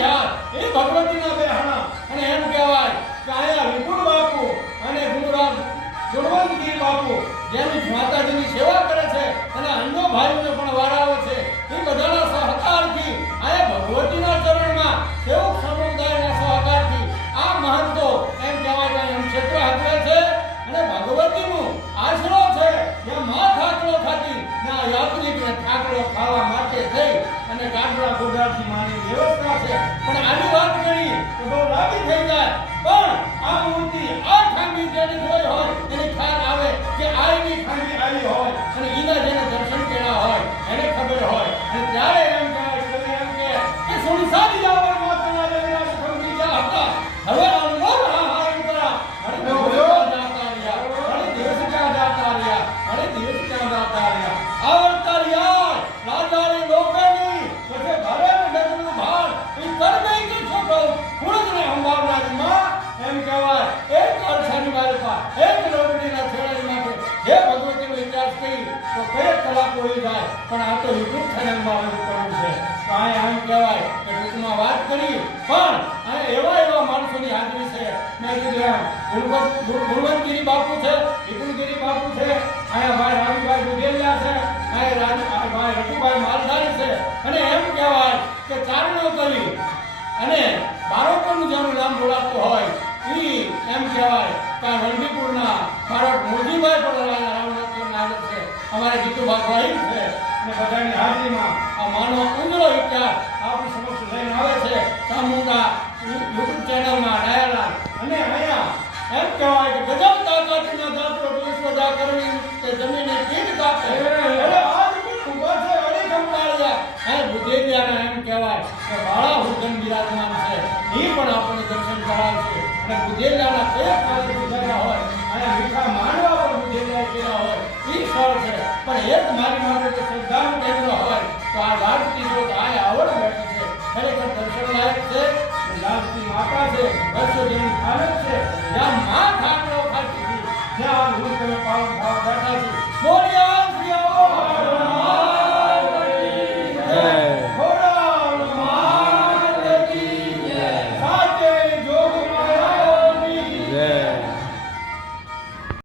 એ એ ભગવતીના બેહણા અને એમ કહેવાય કે અહીંયા વિપુલ બાપુ અને ગુરુરાજ ગુણવંતગીર બાપુ જેની માતાજીની સેવા કરે છે અને અન્ય ભાઈઓને પણ વારાવે છે, એ બધાના સહકારથી અહીંયા ભગવતીના ચરણમાં સેવક સમુદાયના સહકારથી આ મહંતો એમ કહેવાય એમ ક્ષેત્ર હકવે છે અને ભગવતીનું આશરો છે જ્યાં મા ઠાકરો ખાતી ના યાત્રિકને ઠાકરો ખાવા માટે થઈ અને ગાંઠડા આની વાત કરી પણ આ મૂર્તિ આ ખાંભી જેની જોઈ હોય, એની ખ્યાલ આવે કે આ એની ખાંભી આવી હોય. અને ઈના એમ કહેવાય, એક મારી પા એક લોટડીના છેડાની માટે જે ભગવતીનો ઇતિહાસ કહી, તો બે કલાક હોય જાય, પણ આ તો ચેનલમાં હવે કરવું છે. કાંઈ એમ કહેવાય કે ટૂંકમાં વાત કરી, પણ અને એવા એવા માણસોની હાજરી છે. મેં કીધું એમ, ગુણવંત, ગુણ- ગુણવંતગીરી બાપુ છે, વિપુલગીરી બાપુ છે, અહીંયા ભાઈ રામભાઈ દુધેલિયા છે, અહીંયા ભાઈ રઘુભાઈ માલધારી છે. અને એમ કહેવાય કે ચારણો કરી અને અમારા ગીતુભાઈ ભાઈ છે. અને બધાની હાજરીમાં આ માનવ ઉંદરો વિચાર આપણી સમક્ષ લઈને આવે છે. સામુકા યુટ્યુબ ચેનલમાં ડાયરા અને અહીંયા એમ કહેવાય કે ગજબ તાકાતના દાંતો વિશ્વદા કરવી કે જમીને પીઠ કાપે એટલે હે બુદ્ધેલિયાના એમ કહેવાય કે બાળા હુકમ બિરાજમાન છે. એ પણ આપણને દર્શન કરાવશે. અને બુદ્ધેલિયાના કયા